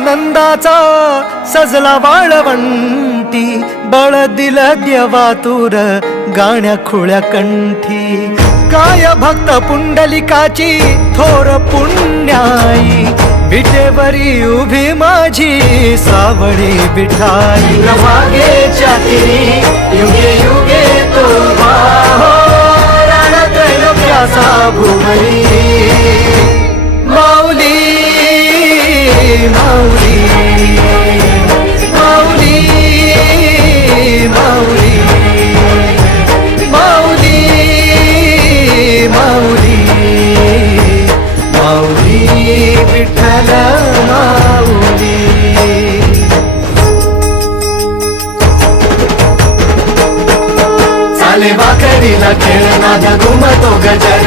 आनंदाचा सजला वाळवंटी बळ दिल देवातूर गाण्या खुळ्या कंठी. काय भक्त पुंडलिकाची थोर पुण्याई विटेवरी उभी माझी सावळी बिठाई. मागे युगे युगे तो మావుని విఠల మావుని చలేవా కడిల కేళనాద గుమతో గజర